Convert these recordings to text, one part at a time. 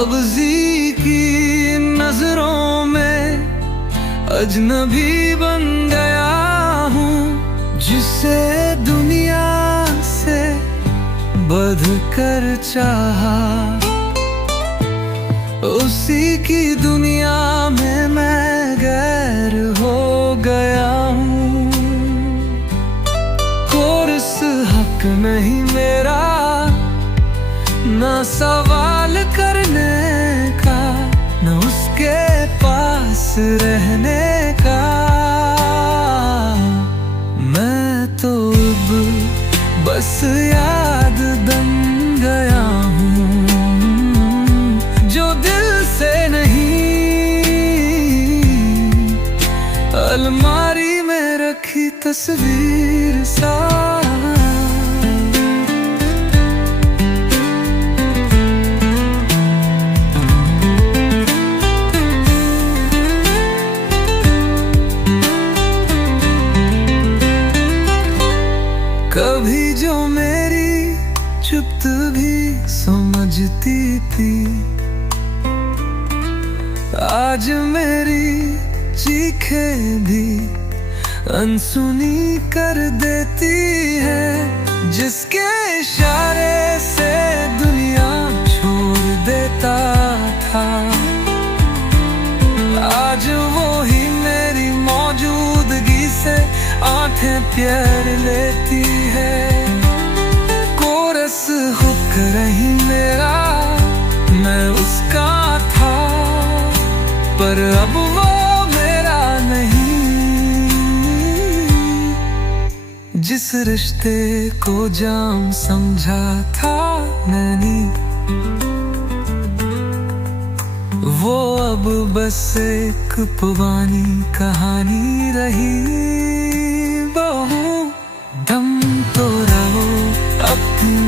अब जी की नजरों में अजनबी बन गया हूँ। जिसे दुनिया से बंध कर चाहा, उसी की दुनिया में मैं गैर हो गया हूँ। कोर्स हक नहीं मेरा ना सवाल करने का, न उसके पास रहने का। मैं तो अब बस याद बन गया हूँ, जो दिल से नहीं, अलमारी में रखी तस्वीर सा। कभी जो मेरी चुप्त भी समझती थी, आज मेरी चीखे भी अनसुनी कर देती है। जिसके इशारे से दुनिया छोड़ देता था, आज वो ही मेरी मौजूदगी से आंखें प्यार लेती है। कोरस हुक रही मेरा, मैं उसका था, पर अब वो मेरा नहीं। जिस रिश्ते को जाम समझा था मैंने, वो अब बस एक पुरानी कहानी रही। बहू दम तो रहो अब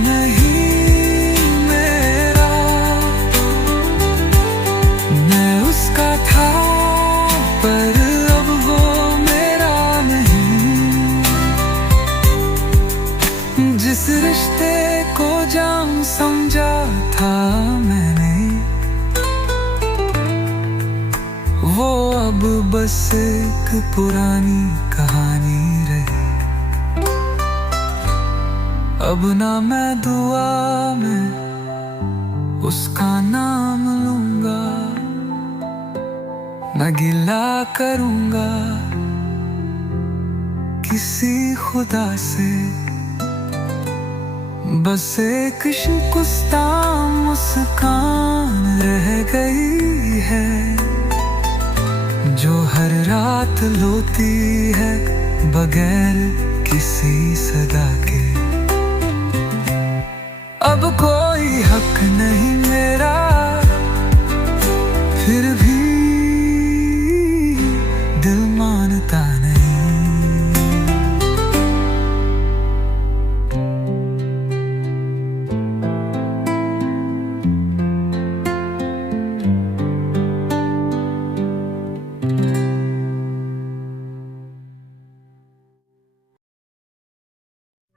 नहीं मेरा, मैं उसका था पर अब वो मेरा नहीं। जिस रिश्ते को जाम समझा था मैंने, वो अब बस एक पुरानी कहानी रही। अब ना मैं दुआ में उसका नाम लूंगा, न गिला करूंगा किसी खुदा से। बस एक शिकस्ता मुस्कान रह गई है, जो हर रात लोती है बगैर किसी सदा के। अब कोई हक नहीं मेरा, फिर भी दिल मानता नहीं।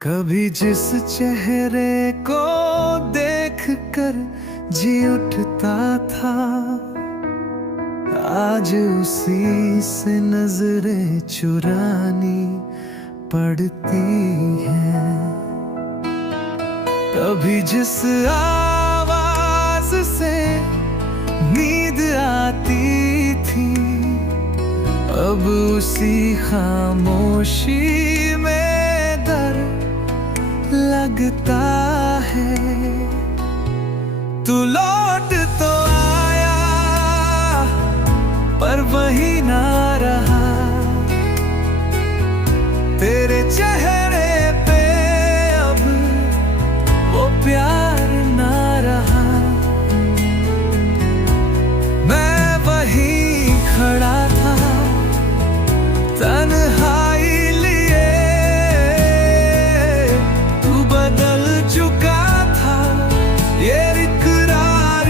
कभी जिस चेहरे को देखकर जी उठता था, आज उसी से नजरें चुरानी पड़ती हैं। कभी जिस आवाज से नींद आती थी, अब उसी खामोशी में डर लगता है। तू लौट तो आया पर वही ना रहा, तेरे चेहरे पे अब वो प्यार ना रहा। मैं वही खड़ा था तन्हाई लिए, तू बदल चुका था ये इकरार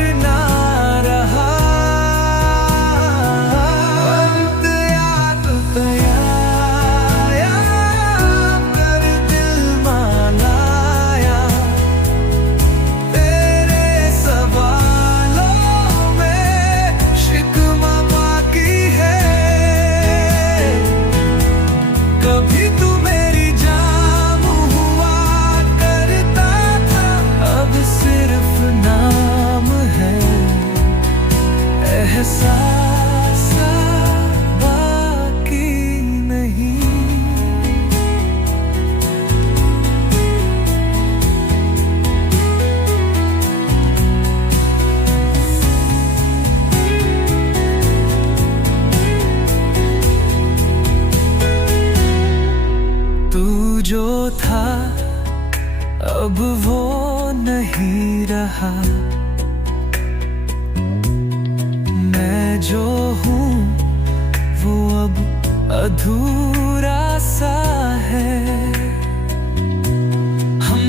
अधूरा सा है।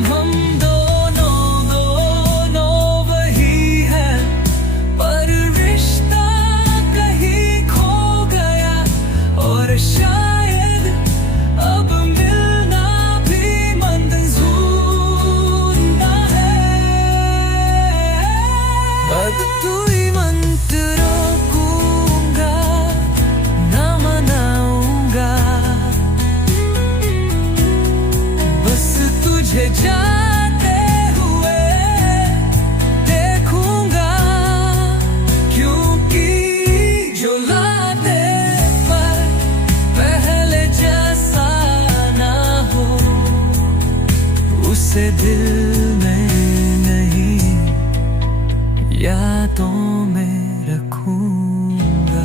हम दोनों दोनों वही है, पर रिश्ता कहीं खो गया, और शायद अब मिलना भी मंजूर ना है। अब तू ही मंत्र गूंगा, ना मनाऊंगा, बस तुझे जाते हुए देखूंगा, क्योंकि जो लाते पर पहले जैसा ना हो, उसे दिल में नहीं यादों में रखूंगा।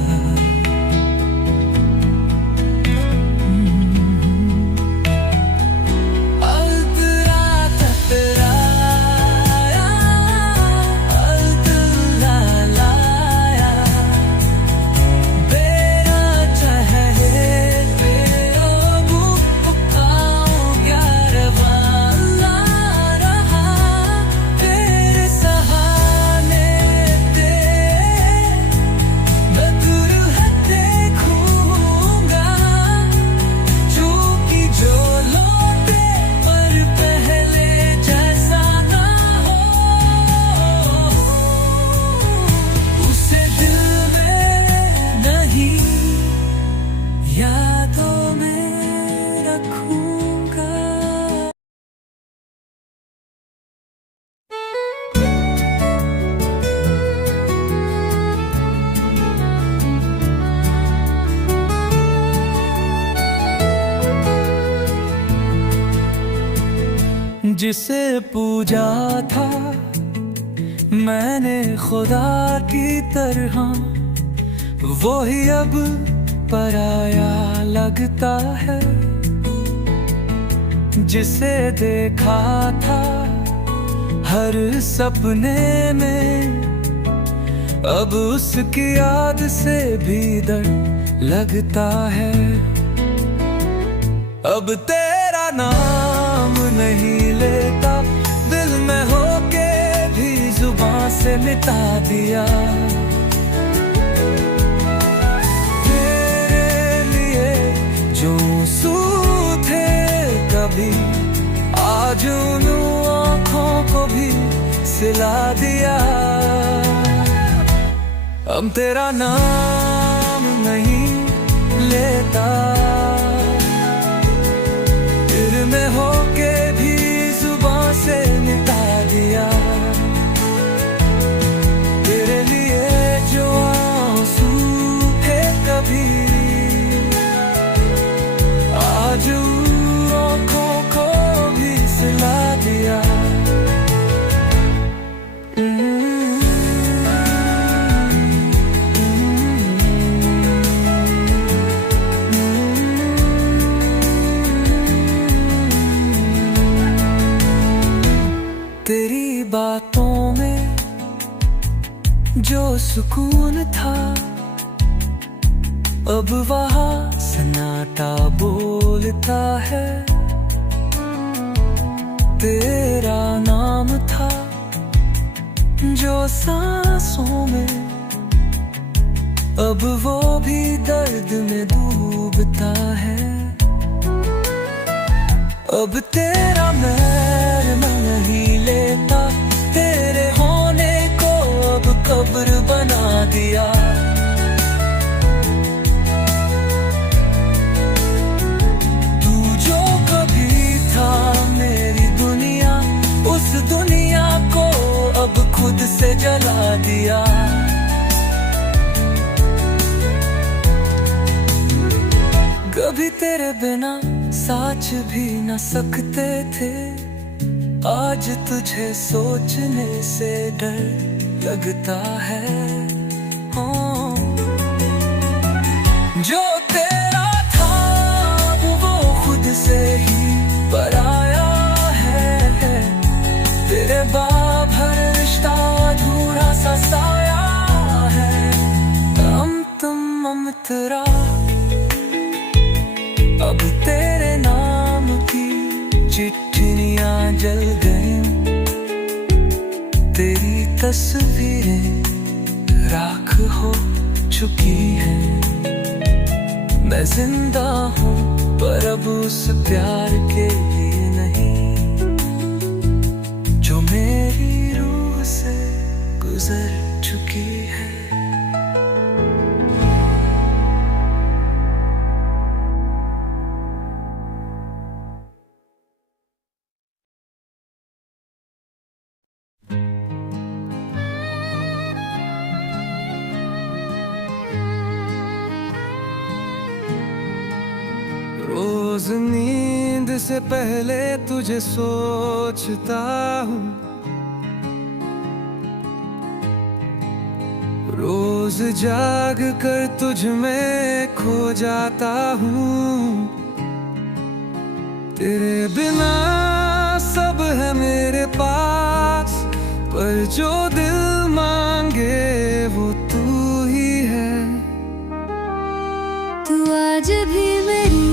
यादों में रखूंगा। जिसे पूजा था मैंने खुदा की तरह, वो ही अब पराया लगता है। जिसे देखा था हर सपने में, अब उसकी याद से भी डर लगता है। अब तेरा नाम नहीं लेता, दिल में होके भी जुबान से मिटा दिया। जो आंसू थे कभी, आज उन आँखों को भी सिला दिया। अब तेरा नाम नहीं लेता, दिल में होके भी जुबान से मिटा दिया। तेरे लिए जो आंसू थे कभी, आज आँखों को भी सिला दिया। तेरी बातों में जो सुकून था, अब वहाँ सन्नाटा बोलता है। तेरा नाम था जो सांसों में, अब वो भी दर्द में डूबता है। अब तेरा मैं नहीं लेता, तेरे होने को अब कब्र बना दिया। तू जो कभी था मेरी दुनिया, उस दुनिया को अब खुद से जला दिया। कभी तेरे बिना साच भी न सकते थे, आज तुझे सोचने से डर लगता है। जो तेरा था वो खुद से ही पराया है। तेरे बाप हर रिश्ता अधूरा सा साया है। हम तुम तेरा चिट्ठियां जल गई, तेरी तस्वीरें राख हो चुकी हैं। मैं जिंदा हूँ पर अब उस प्यार के लिए नहीं, जो मेरी रूह से गुजर चुकी है। रोज नींद से पहले तुझे सोचता हूँ, रोज जाग कर तुझ में खो जाता हूँ। तेरे बिना सब है मेरे पास, पर जो दिल मांगे वो तू ही है। तू आज भी मेरी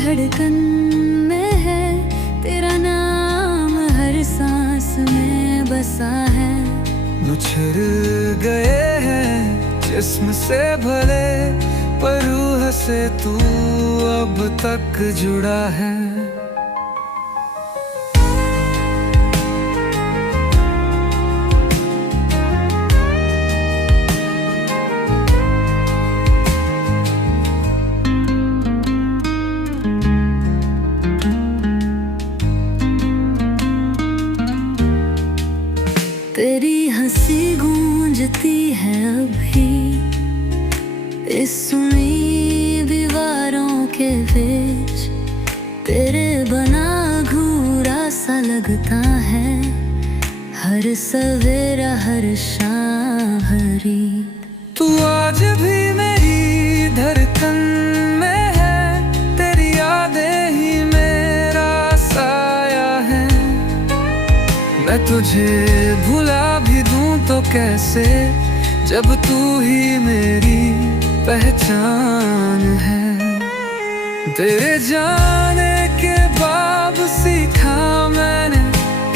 धड़कन में है, तेरा नाम हर सांस में बसा है। बिछड़ गए हैं जिस्म से भले, पर रूह से तू अब तक जुड़ा है। तेरी हंसी गूंजती है अभी इस सुनी दीवारों के बीच, तेरे बना घूरा सा लगता है हर सवेरा हर शाम हरी। तू आज भी मेरी धड़कन में है, तेरी यादें ही मेरा साया है। मैं तुझे भुला भी दूं तो कैसे, जब तू ही मेरी पहचान है। तेरे जाने के बाद सीखा मैंने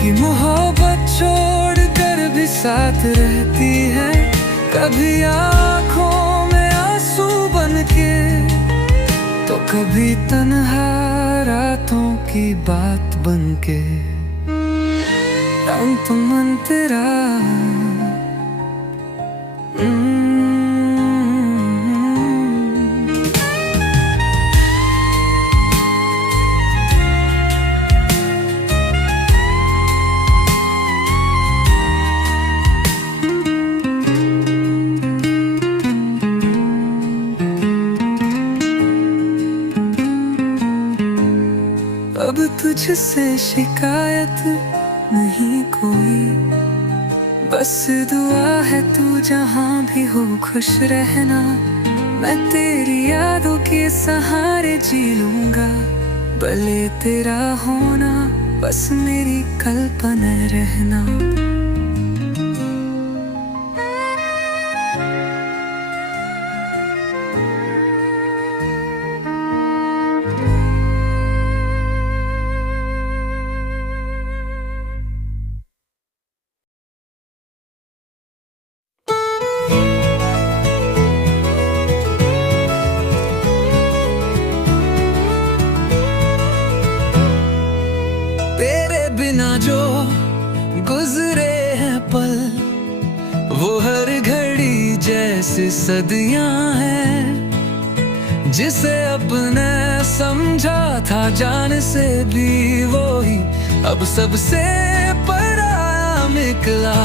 कि मोहब्बत छोड़ कर भी साथ रहती है। कभी आँखों में आंसू बन के, तो कभी तन्हा रातों की बात बन के। अंत मन तेरा अब तुझसे शिकायत नहीं कोई, बस दुआ है तू जहाँ भी हो खुश रहना। मैं तेरी यादों के सहारे जी लूंगा, भले तेरा होना बस मेरी कल्पना रहना। बिना जो गुजरे हैं पल, वो हर घड़ी जैसे सदियां हैं। जिसे अपने समझा था जान से भी, वो ही अब सबसे पराया निकला।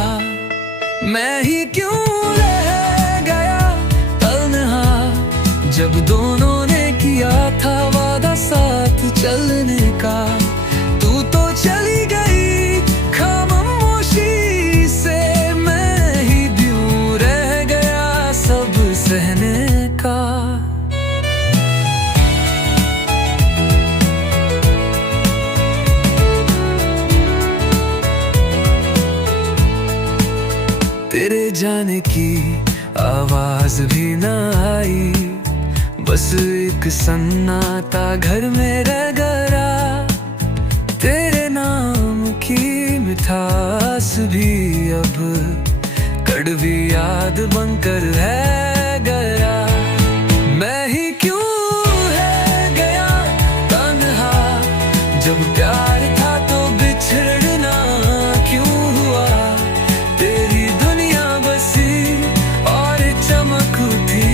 मैं ही क्यों रह गया तन्हा, जब दोनों ने किया था वादा साथ चलने का। तू तो चली गई खामोशी से, मैं ही क्यों रह गया सब सहने का। तेरे जाने की आवाज भी ना आई, बस एक सन्नाटा घर में रह गया। मिठास भी अब कड़वी याद बनकर है गया। मैं ही क्यों है गया तन्हा, जब प्यार था तो बिछड़ना क्यों हुआ। तेरी दुनिया बसी और चमक थी,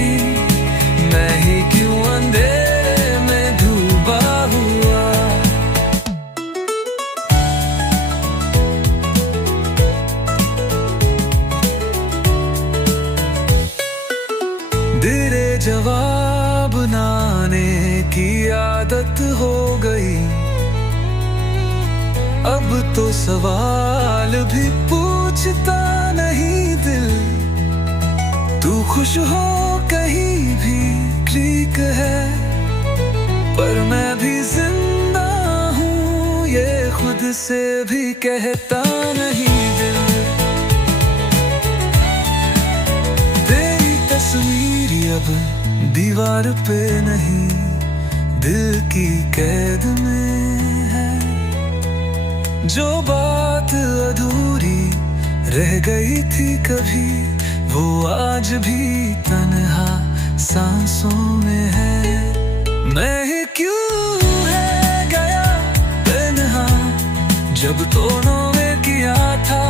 मैं ही क्यों अंधेरे में डूबा हुआ। तेरे जवाब नाने की आदत हो गई, अब तो सवाल भी पूछता नहीं दिल। तू खुश हो कहीं भी ठीक है, पर मैं भी जिंदा हूँ ये खुद से भी कहता नहीं दिल। तेरी तस्वीर अब दीवार पे नहीं, दिल की कैद में है। जो बात अधूरी रह गई थी कभी, वो आज भी तन्हा सांसों में है। मैं ही क्यों है गया तन्हा, जब दोनों ने किया था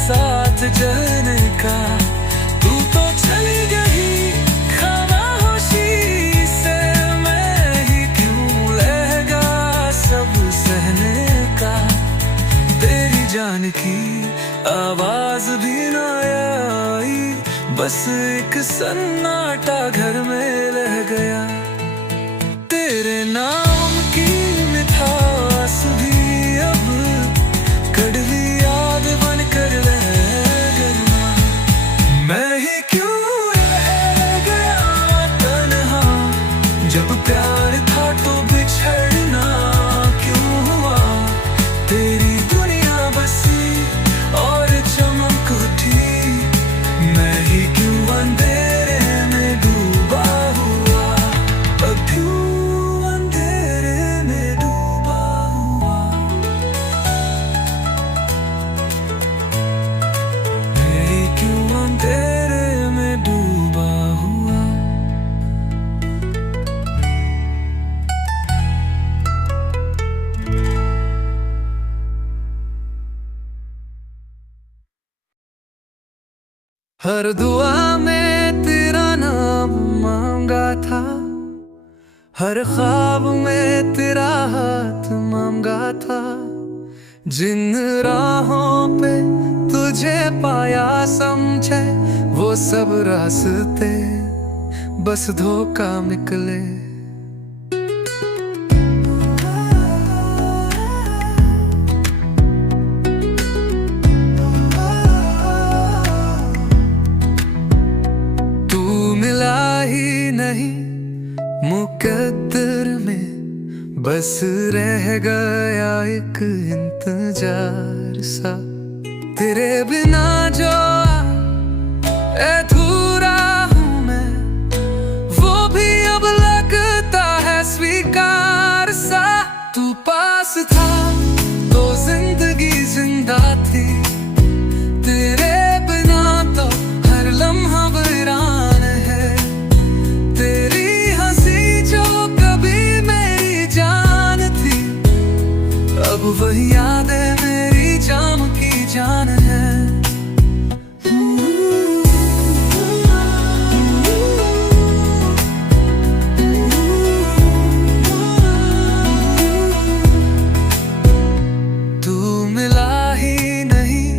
साथ जलने का। तू तो चली गई खामोशी से, मैं ही क्यों लहगा सब सहने का। तेरी जान की आवाज भी ना आई, बस एक सन्नाटा घर में रह गया। तेरे नाम की मिठास भी अब कड़वी याद बनकर रह गया। मैं ही क्यों रह गया तन्हा, जब प्यार था तो बिछड़ना क्यों हुआ। तेरी दुनिया बसी और चमक उठी, मैं ही क्यों अंधेरे में डूबा हुआ। अब क्यों अंधेरे में डूबा हुआ। मैं ही क्यों अंधेरे में डूबा हुआ। हर दुआ में तेरा नाम मांगा था, हर ख्वाब में तेरा हाथ मांगा था। जिन राहों पे तुझे पाया समझे, वो सब रास्ते बस धोखा निकले। मिला ही नहीं मुकद्दर में, बस रह गया एक इंतजार सा। तेरे बिना जो अधूरा हूँ मैं, वो भी अब लगता है स्वीकार सा। तू पास था तो जिंदगी जिंदा थी, तेरे बिना तो हर लम्हा वीरान है। तेरी हंसी जो कभी मेरी जान थी, अब वही यादें मेरी जाम की जान है। तू मिला ही नहीं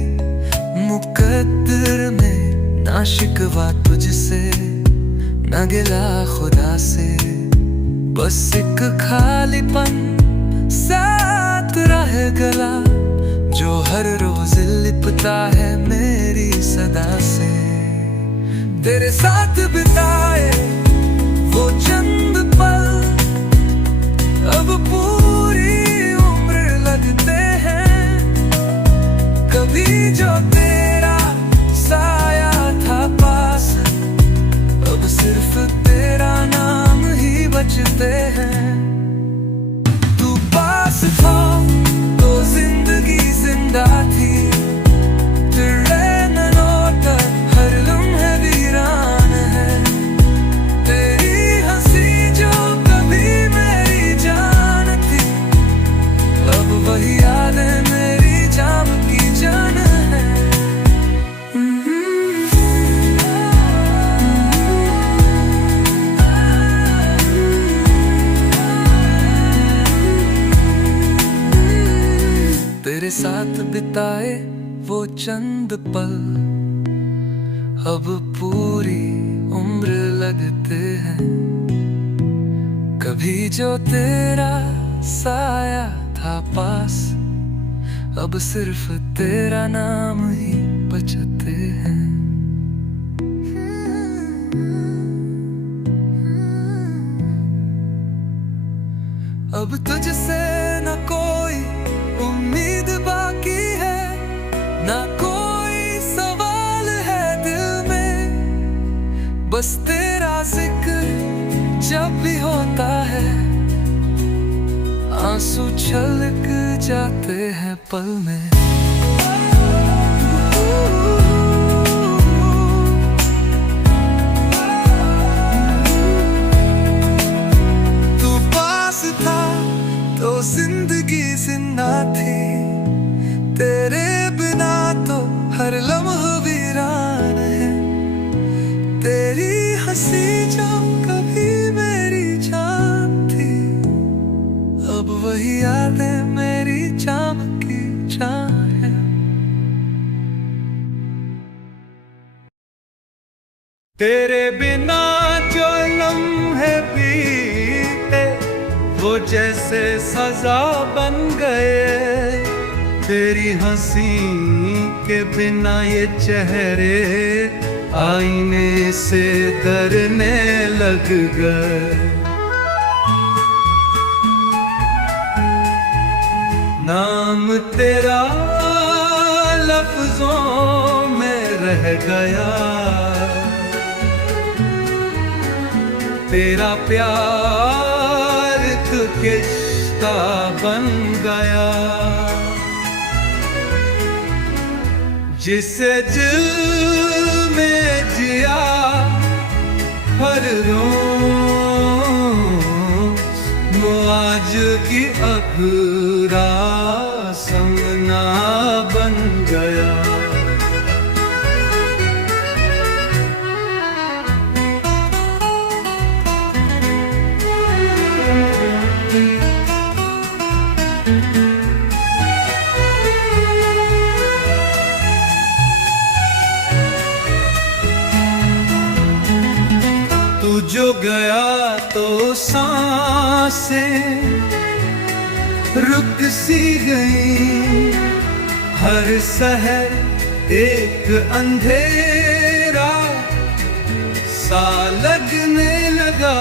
मुकद्दर में, ना शिकवा तुझसे ना गिला खुदा से। बस एक खालीपन साथ रह गला, जो हर रोज लिपता है मेरी सदा से। तेरे साथ बिताए वो चंद पल अब पूरी उम्र लगते हैं। कभी जो तेरा साया था पास, अब सिर्फ तेरा नाम ही बचते हैं। तू पास था तो जिंदगी जिंदा थी, चंद पल अब पूरी उम्र लगते हैं। कभी जो तेरा साया था पास, अब सिर्फ तेरा नाम ही बचते हैं। अब तुझसे न कोई उम्मीद बाकी है, न कोई सवाल है दिल में। बस तेरा जिक्र जब भी होता है, आंसू छलक जाते हैं पल में। तू पास था तो जिंदगी जिंदा थी, तेरे बिना तो हर लम्हा वीरान है। तेरी हंसी जो कभी मेरी जान थी, अब वही यादें मेरी जान की जान है। तेरे बिना जो लम्हे बीते, वो जैसे सजा बन गए। तेरी हंसी के बिना ये चेहरे आईने से डरने लग गए। नाम तेरा लफ्जों में रह गया, तेरा प्यार तो किस्सा बन गया। जिसे दिल में जिया हर रोज, वो आज की अधूरा सपना बन गया। तू जो गया तो सांसें रुक सी गई। हर शहर एक अंधेरा सा लगने लगा।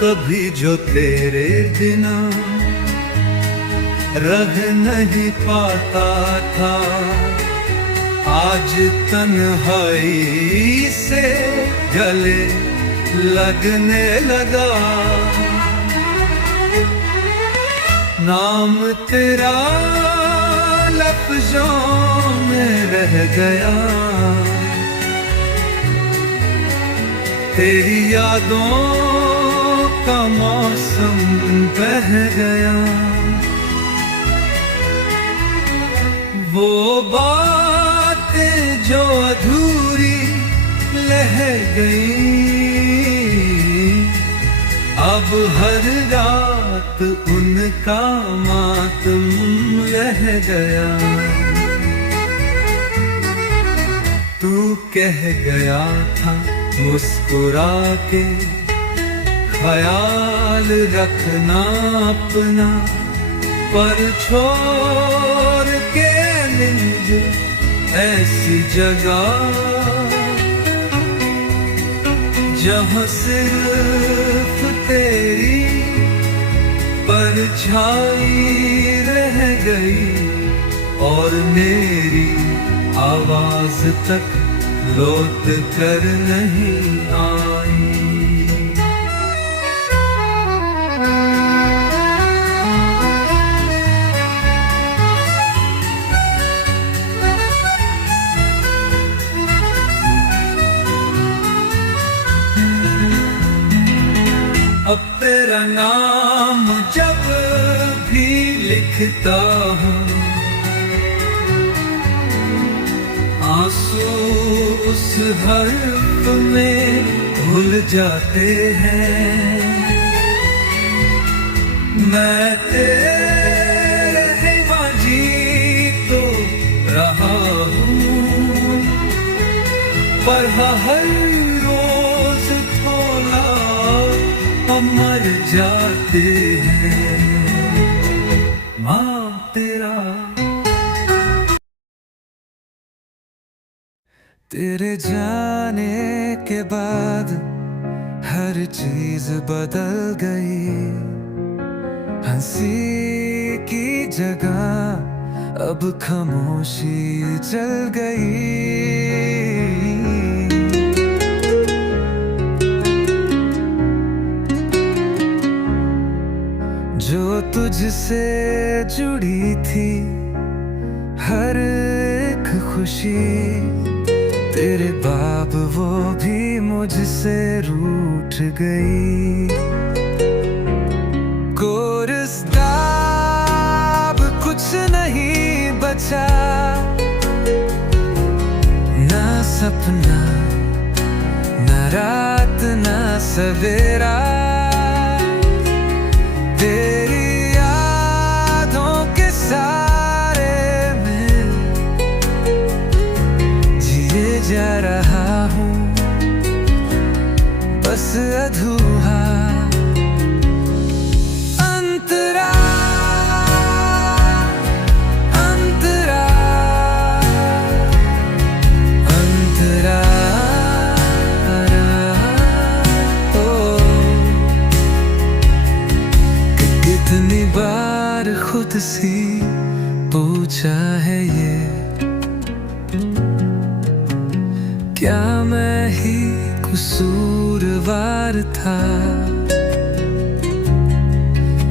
कभी जो तेरे बिना रह नहीं पाता था, आज तन्हाई से गले लगने लगा। नाम तेरा लफ्जों में रह गया, तेरी यादों का मौसम बह गया। वो बातें जो अधूरी रह गई, अब हर रात उनका मातम रह गया। तू कह गया था मुस्कुरा के, ख्याल रखना अपना, पर छोड़ के मुझे ऐसी जगह जहाँ सिर्फ तेरी परछाई रह गई, और मेरी आवाज तक लौट कर नहीं आई। अब तेरा नाम जब भी लिखता हूँ, आंसू उस हर्फ में घुल जाते हैं। मैं तेरे हिमाजी तो रहा हूँ, पर हर रोज थोड़ा मर जाते हैं। माँ तेरा तेरे जाने के बाद हर चीज बदल गई। हंसी की जगह अब खामोशी चल गई। जो तुझसे जुड़ी थी हर एक खुशी, तेरे बाप वो भी मुझसे रूठ गई। कोरस्ता अब कुछ नहीं बचा, ना सपना ना रात ना सवेरा। तेरी यादों के सारे में जिए जा रहा हूँ, बस अधूरा। अंतरा अंतरा अंतरा ओ, कितनी बार खुद सी पूछा है ये, क्या मैं ही कसूरवार था,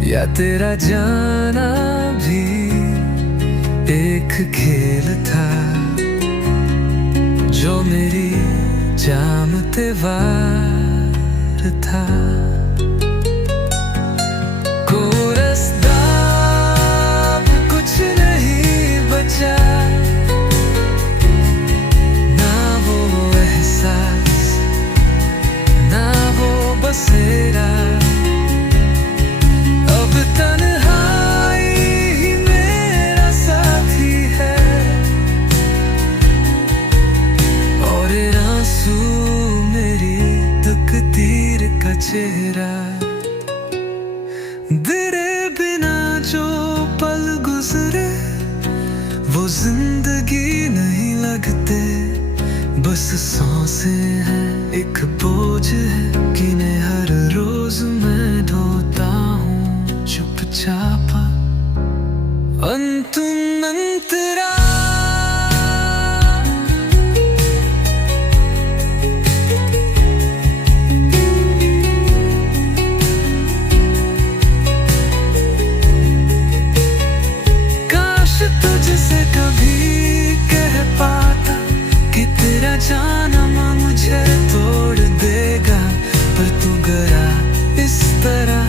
या तेरा जाना भी एक खेल था जो मेरी जामते वार था। कोरस्ता कुछ नहीं बचा, ना वो एहसास ना वो बसेरा। अब तन्हाई ही मेरा साथी है, और आंसू मेरी दुख तीर का चेहरा। तेरे बिना जो पल गुजरे वो जिंदगी नहीं लगते, बस सांसें हैं एक बोझ है किन्हें हर रोज मैं ढोता हूँ चुपचाप। अंतुम अंतरा तुझसे कभी कह पाता कि तेरा जाना मुझे तोड़ देगा, पर तू गया इस तरह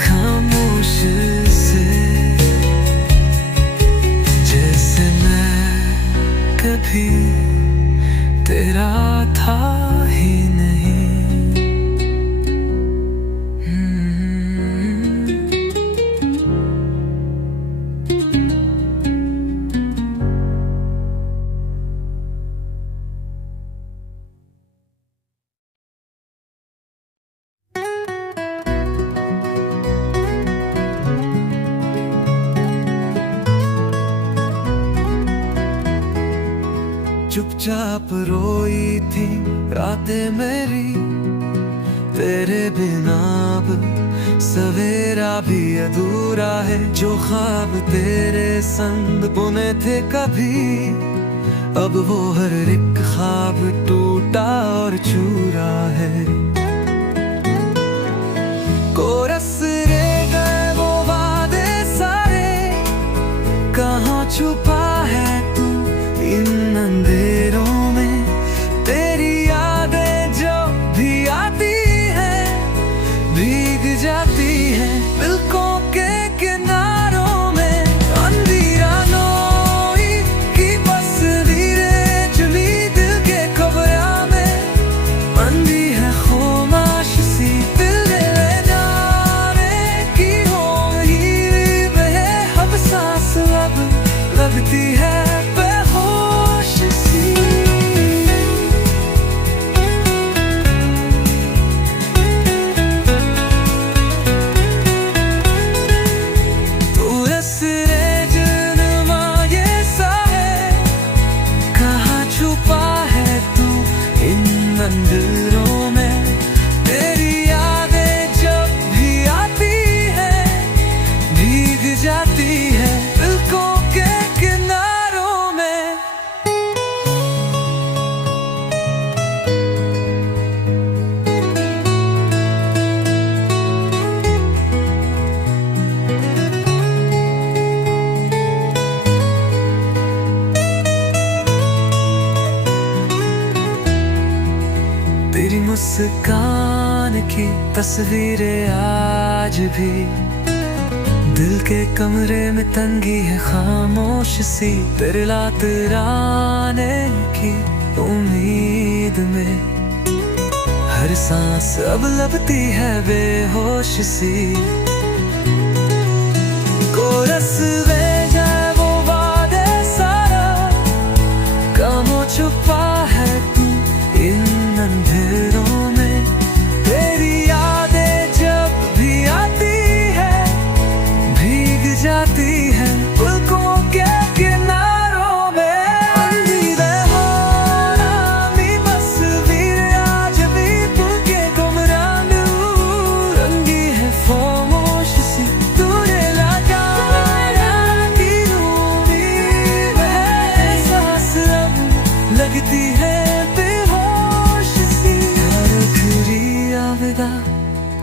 खामोश से, जैसे मैं कभी तेरा था ही नहीं। चुपचाप रोई थी रातें मेरी तेरे बिना, अब सवेरा भी अधूरा है। जो ख्वाब तेरे संग बुने थे कभी, अब वो हर एक ख्वाब टूटा और चूरा है। कोरस रे गए वो वादे सारे, कहाँ छुपा है तू इन अंधेरों में। तेरी यादें जो भी आती है भीग जाती है पलकों के किनारों में। अंधेरा नोई की तस्वीरें चुली दिल के कब्रा में, बंदी है खामोश सी दिल ले जाने की हो लगती है बेहोश सी। तू असरे जन्मा ये सा है, कहाँ छुपा है तू इन अंधेरों में। तेरी यादें जब भी आती है, भीग जाती है पलकों के किनारों में। तेरी मुस्कान की तस्वीरें आज भी दिल के कमरे में तंगी है खामोश सी। तेरे लातराने की उम्मीद में हर सांस अब लगती है बेहोश सी। कोरस में जाए वो वादे सारा, कहाँ छुपा है तू इन अंधेरों में। तेरी यादें जब भी आती है, भीग जाती है पलकों के किनारों में। अंधेरे होना भी तस्वीर आज भी दिल के गुमरान रंगी है खामोश सी। तूने लगाया की उम्मीद है, सांस अब लगती है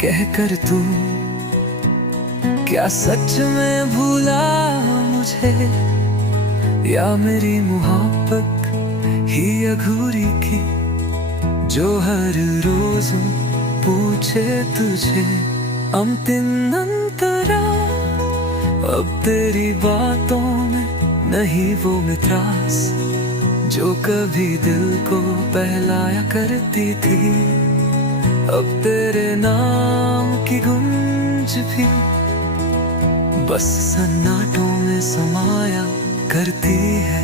कह कर तू क्या सच में भूला मुझे, या मेरी मोहब्बत ही अधूरी की जो हर रोज पूछे तुझे। अंतरा अब तेरी बातों में नहीं वो मित्रास जो कभी दिल को बहलाया करती थी। अब तेरे नाम की गूंज भी बस सन्नाटों में समाया करती है।